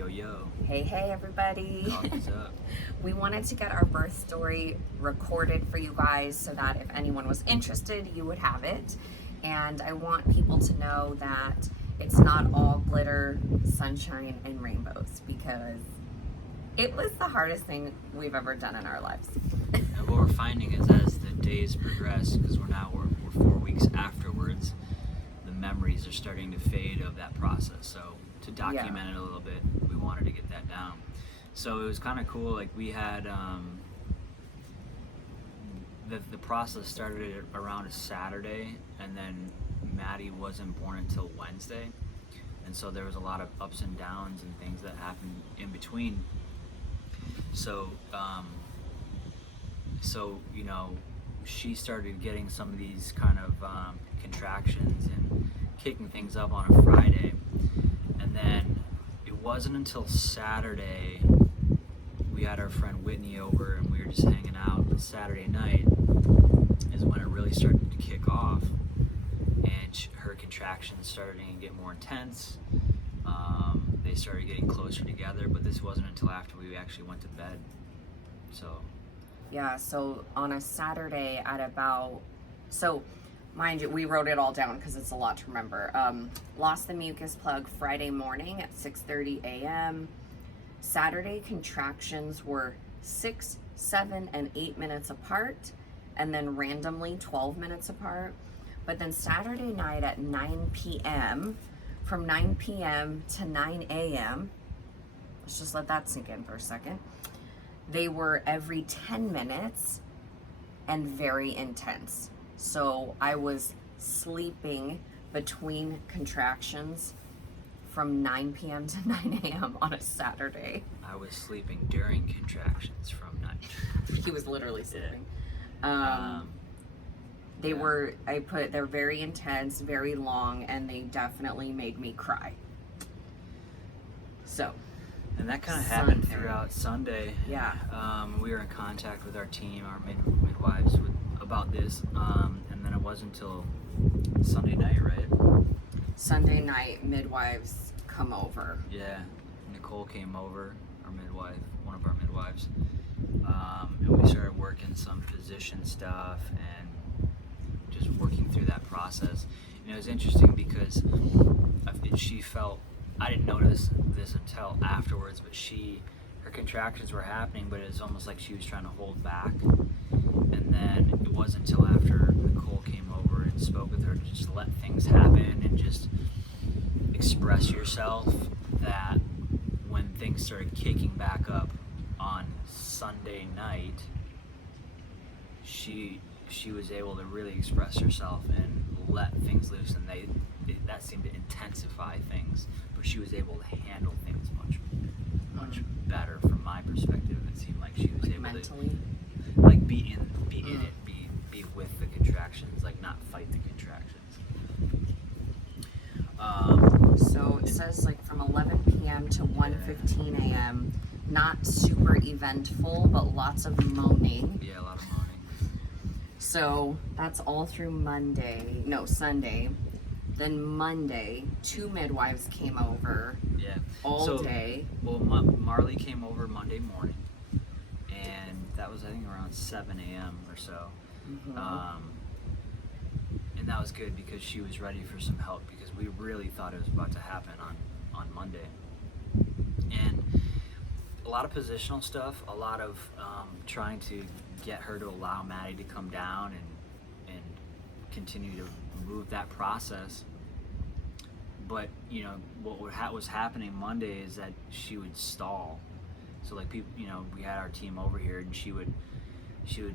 Yo, yo. Hey, everybody. What's up? We wanted to get our birth story recorded for you guys so that if anyone was interested, you would have it. And I want people to know that it's not all glitter, sunshine, and rainbows, because it was the hardest thing we've ever done in our lives. And what we're finding is as the days progress, because we're 4 weeks afterwards, the memories are starting to fade of that process. So to document it a little bit, we wanted to get that down. So it was kind of cool. Like we had the process started around a Saturday, and then Maddie wasn't born until Wednesday, and so there was a lot of ups and downs and things that happened in between. So you know, she started getting some of these kind of contractions and kicking things up on a Friday, and then it wasn't until Saturday we had our friend Whitney over and we were just hanging out. But Saturday night is when it really started to kick off, and her contractions started to get more intense. They started getting closer together, but this wasn't until after we actually went to bed. So on a Saturday at about, mind you, we wrote it all down because it's a lot to remember. Lost the mucus plug Friday morning at 6:30 a.m. Saturday contractions were 6, 7, and 8 minutes apart, and then randomly 12 minutes apart. But then Saturday night at 9 p.m., from 9 p.m. to 9 a.m., let's just let that sink in for a second, they were every 10 minutes and very intense. So I was sleeping between contractions from 9 p.m. to 9 a.m. on a Saturday. I was sleeping during contractions from 9. He was literally sleeping. They're very intense, very long, and they definitely made me cry. So. And that kind of happened throughout Sunday. Yeah. We were in contact with our team, our midwives, about this, and then it wasn't until Sunday night, right? Sunday night, midwives come over. Yeah, Nicole came over, our midwife, one of our midwives, and we started working some physician stuff and just working through that process. And it was interesting because she felt, I didn't notice this until afterwards, but her contractions were happening, but it was almost like she was trying to hold back. And then it wasn't until after Nicole came over and spoke with her to just let things happen and just express yourself, that when things started kicking back up on Sunday night, she was able to really express herself and let things loose, and that seemed to intensify things, but she was able to handle things much better from my perspective. It seemed like she was able mentally to like be in it, be with the contractions, like not fight the contractions. So it says like from 11 p.m. to 1:15 a.m. Not super eventful, but lots of moaning. Yeah, a lot of moaning. So that's all through Sunday. Then Monday, 2 midwives came over. Yeah. All day. Well, Marley came over Monday morning, and that was, I think, around 7 a.m. or so. Mm-hmm. And that was good because she was ready for some help, because we really thought it was about to happen on Monday. And a lot of positional stuff, a lot of trying to get her to allow Maddie to come down and continue to move that process. But you know what was happening Monday is that she would stall. So like people, you know, we had our team over here, and she would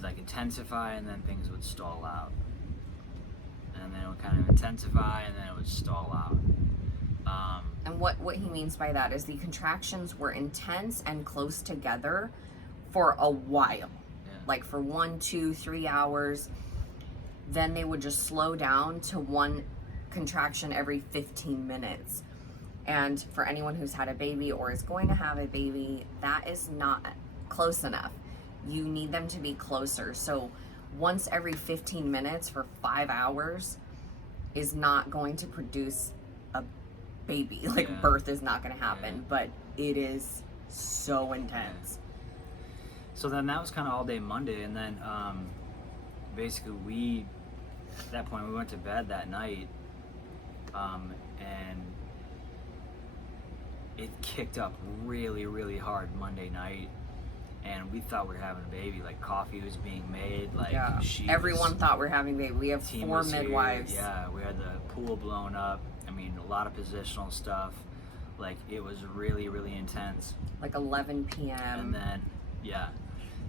like intensify, and then things would stall out, and then it would kind of intensify, and then it would stall out. And what he means by that is the contractions were intense and close together for a while, like for 1, 2, 3 hours. Then they would just slow down to one contraction every 15 minutes. And for anyone who's had a baby or is going to have a baby, that is not close enough. You need them to be closer. So once every 15 minutes for 5 hours is not going to produce baby. Like, Yeah. birth is not going to happen, Yeah. but it is so intense. So then that was kind of all day Monday, and then basically at that point we went to bed that night, and it kicked up really, really hard Monday night, and we thought we were having a baby. Like, coffee was being made. Like, Yeah. Everyone thought we're having a baby. We have team 4 was here. midwives. Yeah, we had the pool blown up. I mean, a lot of positional stuff. Like, it was really, really intense. Like 11 p.m. And then, yeah,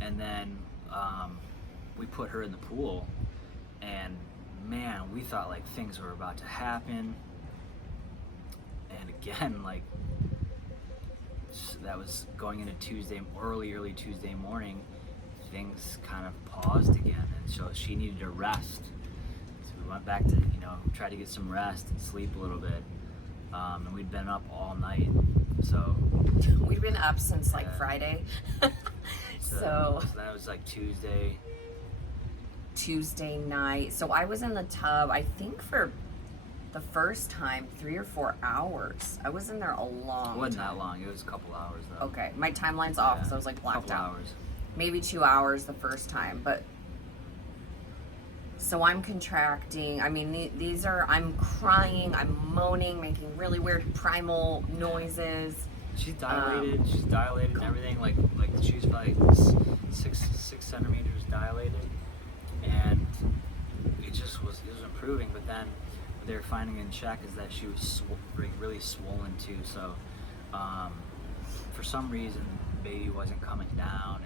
and then we put her in the pool, and man, we thought like things were about to happen. And again, like, that was going into Tuesday, early Tuesday morning, things kind of paused again, and so she needed to rest. So we went back to, try to get some rest and sleep a little bit. And we'd been up all night, so we've been up since like Yeah. Friday. so that was like Tuesday night. So I was in the tub, I think for the first time 3 or 4 hours. I was in there a long It wasn't time. that long. It was a couple hours though. Okay, my timeline's off, Yeah, so I was like blacked couple out. hours. Maybe 2 hours the first time, but so I'm contracting. I mean, these are, I'm crying, I'm moaning, making really weird primal noises. She's dilated. She's dilated and everything. Like she's like 6 centimeters dilated, and it was improving. But then what they were finding in check is that she was really swollen too. So for some reason, the baby wasn't coming down,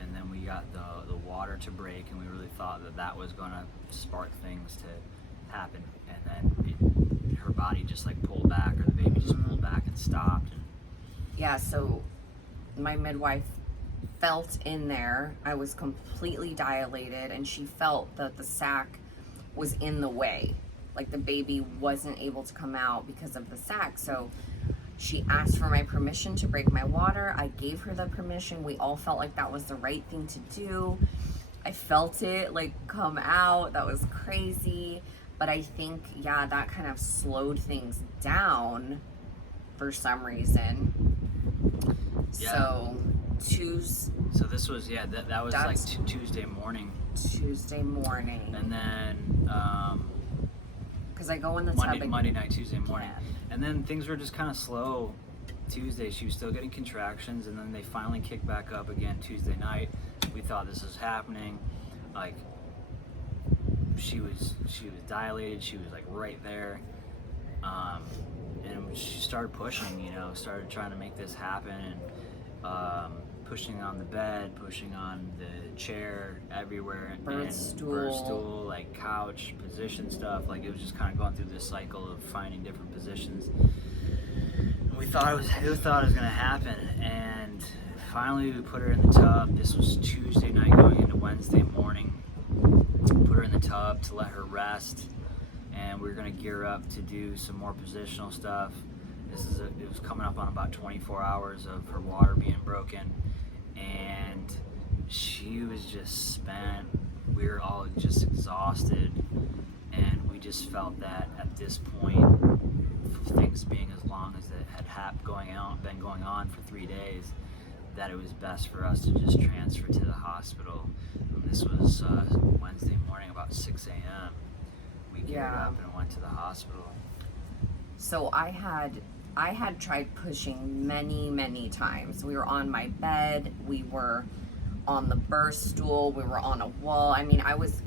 and then we got the water to break, and we really thought that was gonna spark things to happen, and then her body just like pulled back, or the baby just pulled back and stopped. And Yeah, so my midwife felt in there. I was completely dilated, and she felt that the sac was in the way. Like, the baby wasn't able to come out because of the sac. So she asked for my permission to break my water. I gave her the permission. We all felt like that was the right thing to do. I felt it like come out. That was crazy. But I think, yeah, that kind of slowed things down for some reason. Yeah. So So this was that was like That's- Tuesday morning, Tuesday morning, and then because I go in the tub Monday night, Tuesday morning, again. and then things were just kind of slow. Tuesday she was still getting contractions, and then they finally kicked back up again Tuesday night. We thought this was happening, like she was dilated, she was like right there, and she started pushing, started trying to make this happen, and pushing on the bed, pushing on the chair, everywhere, Birth and stool. birth stool, like couch position stuff. Like, it was just kind of going through this cycle of finding different positions. And we thought it was gonna happen, and finally we put her in the tub. This was Tuesday night going into Wednesday morning. Put her in the tub to let her rest, and we were gonna gear up to do some more positional stuff. It was coming up on about 24 hours of her water being broken, and she was just spent. We were all just exhausted, and we just felt that at this point, things being as long as it had been going on for 3 days, that it was best for us to just transfer to the hospital. And this was Wednesday morning, about 6 a.m. We geared up and went to the hospital. So I had tried pushing many times. We were on my bed, we were on the birth stool, we were on a wall. I mean, I was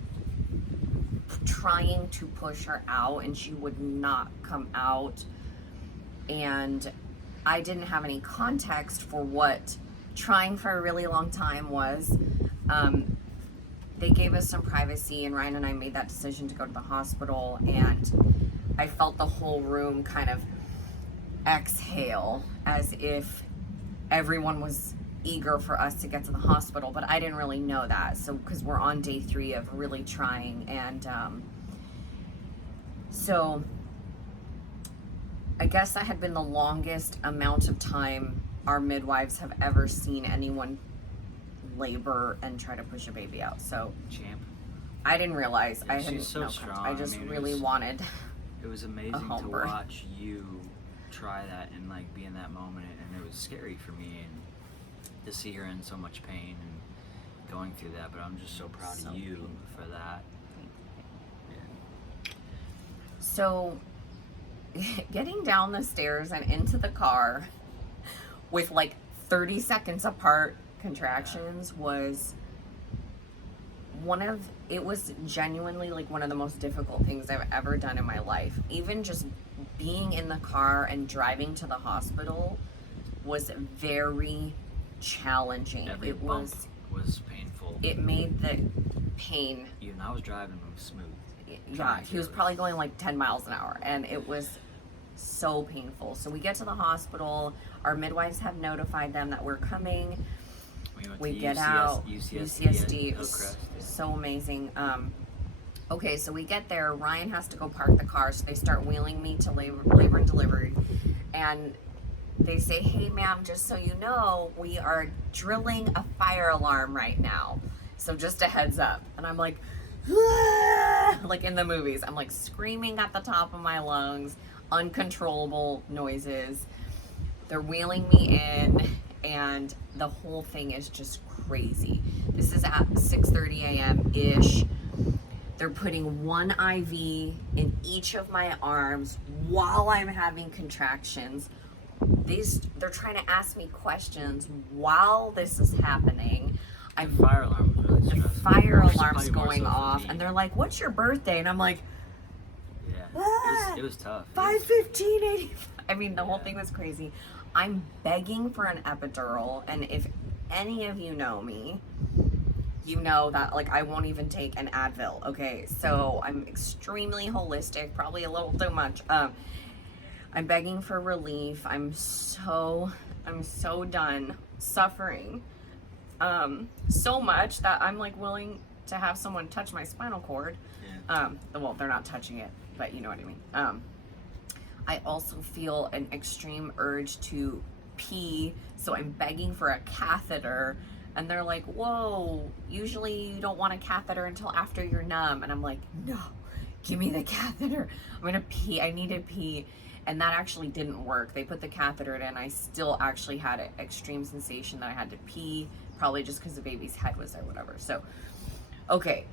trying to push her out, and she would not come out. And I didn't have any context for what trying for a really long time was. They gave us some privacy, and Ryan and I made that decision to go to the hospital, and I felt the whole room kind of exhale, as if everyone was eager for us to get to the hospital, but I didn't really know that. So, because we're on day 3 of really trying, and so I guess that had been the longest amount of time our midwives have ever seen anyone labor and try to push a baby out. So Champ. I didn't realize. Yeah, I had she's so no strong. I just I mean, really wanted It was a amazing home to birth. watch you try that and like be in that moment, and it was scary for me and to see her in so much pain and going through that. But I'm just so proud So of you painful. for that. So, getting down the stairs and into the car with like 30 seconds apart contractions was it was genuinely like one of the most difficult things I've ever done in my life. Even just being in the car and driving to the hospital was very challenging. Every It bump was painful. it made the pain. Even I was driving smooth. Yeah, he was probably going like 10 miles an hour, and it was so painful. So we get to the hospital. Our midwives have notified them that we're coming. We get out. UCSD. It was so amazing. Okay, so we get there. Ryan has to go park the car, so they start wheeling me to labor and delivery. And they say, hey, ma'am, just so you know, we are drilling a fire alarm right now. So just a heads up. And I'm like, ah! Like in the movies. I'm like screaming at the top of my lungs, uncontrollable noises. They're wheeling me in, and the whole thing is just crazy. This is at 6:30 a.m. ish. They're putting one IV in each of my arms while I'm having contractions. They're trying to ask me questions while this is happening. The fire alarm was really stressful. The fire alarm's Probably more going so for off, me. and they're like, "What's your birthday?" And I'm like, yeah, it was tough. 5/15/85. I mean, the whole thing was crazy. I'm begging for an epidural, and if any of you know me, you know that like I won't even take an Advil. Okay, so I'm extremely holistic, probably a little too much. I'm begging for relief. I'm so done suffering so much that I'm like willing to have someone touch my spinal cord. Yeah. Well, they're not touching it, but you know what I mean. I also feel an extreme urge to pee, so I'm begging for a catheter. And they're like, whoa, usually you don't want a catheter until after you're numb. And I'm like, no, give me the catheter. I'm gonna pee, I need to pee. And that actually didn't work. They put the catheter in, I still actually had an extreme sensation that I had to pee, probably just because the baby's head was there, whatever. So, okay.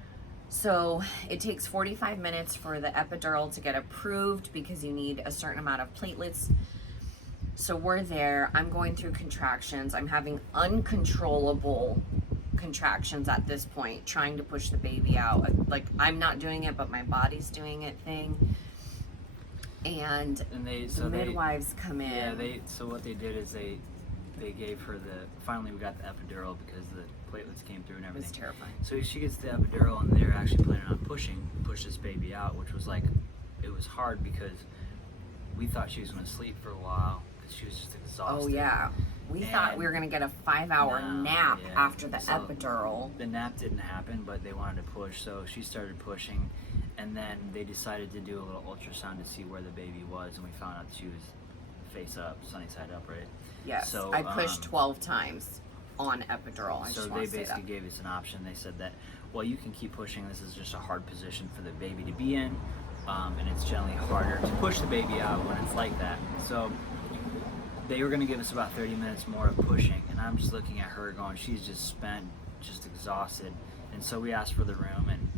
So it takes 45 minutes for the epidural to get approved because you need a certain amount of platelets. So we're there. I'm going through contractions. I'm having uncontrollable contractions at this point, trying to push the baby out. Like I'm not doing it, but my body's doing it thing. And the midwives come in. Yeah, so what they did is they gave her finally we got the epidural because the platelets came through and everything. It was terrifying. So she gets the epidural, and they're actually planning on push this baby out, which was like, it was hard because we thought she was going to sleep for a while because she was just exhausted. Oh yeah, we thought we were gonna get a 5-hour nap after the epidural. The nap didn't happen, but they wanted to push, so she started pushing, and then they decided to do a little ultrasound to see where the baby was, and we found out she was face up, sunny side up, right? Yes, So I pushed 12 times on epidural. So they basically gave us an option. They said that, well, you can keep pushing. This is just a hard position for the baby to be in, and it's generally harder to push the baby out when it's like that. So they were going to give us about 30 minutes more of pushing, and I'm just looking at her going, she's just spent, just exhausted. And so we asked for the room, and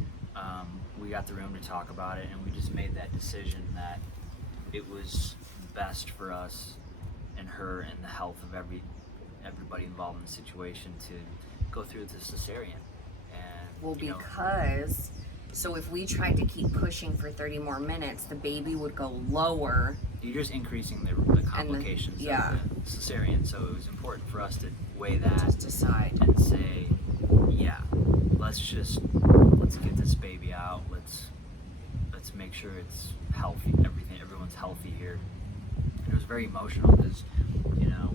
we got the room to talk about it, and we just made that decision that it was best for us and her and the health of everybody involved in the situation to go through the cesarean. And well, because so if we tried to keep pushing for 30 more minutes, the baby would go lower. You're just increasing the complications of the cesarean, so it was important for us to weigh that, just decide and say, yeah, let's get this baby out. Let's make sure it's healthy. Everyone's healthy here. And it was very emotional because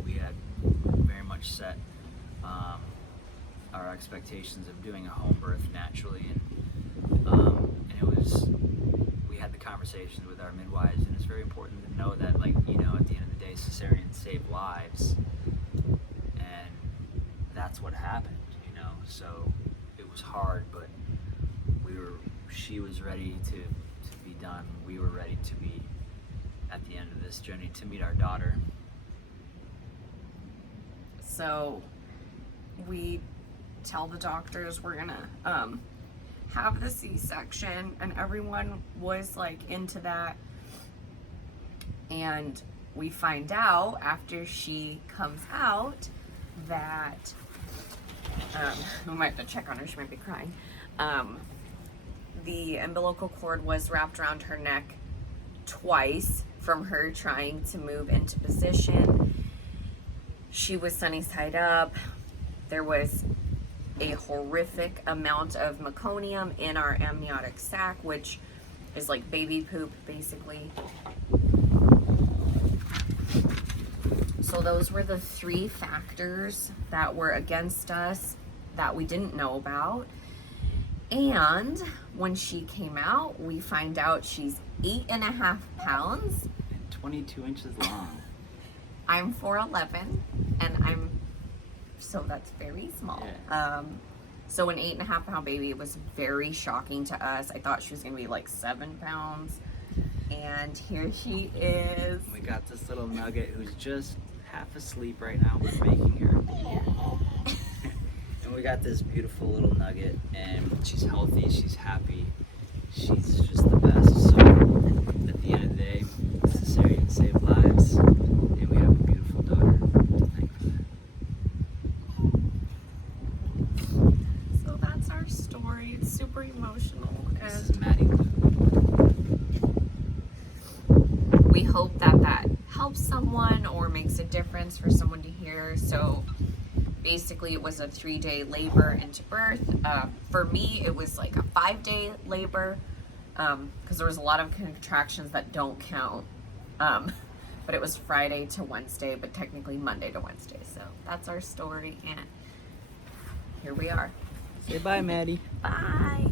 we had very much set our expectations of doing a home birth naturally, and it was, we had the conversations with our midwives, and it's very important to know that, like, at the end of the day, cesareans save lives, and that's what happened, so it was hard, but she was ready to be done. We were ready to be at the end of this journey to meet our daughter. So we tell the doctors we're gonna have the C-section, and everyone was like into that. And we find out after she comes out that we might have to check on her, she might be crying. The umbilical cord was wrapped around her neck twice from her trying to move into position. She was sunny side up. There was a horrific amount of meconium in our amniotic sac, which is like baby poop basically. So those were the 3 factors that were against us that we didn't know about. And when she came out, we find out she's 8.5 pounds. And 22 inches long. I'm 4'11", and so that's very small. Yeah. So an 8.5 pound baby was very shocking to us. I thought she was gonna be like 7 pounds. And here she is. We got this little nugget who's just half asleep right now. We're making her. And we got this beautiful little nugget, and she's healthy, she's happy, she's just the best. So at the end of the day, cesarean saved lives, and we have a beautiful daughter to thank for that. So that's our story. It's super emotional. This is And Maddie. we hope that helps someone or makes a difference for someone to hear. So basically it was a 3-day labor into birth. For me, it was like a 5-day labor because there was a lot of contractions that don't count. But it was Friday to Wednesday, but technically Monday to Wednesday. So that's our story, and here we are. Say bye, Maddie. Bye.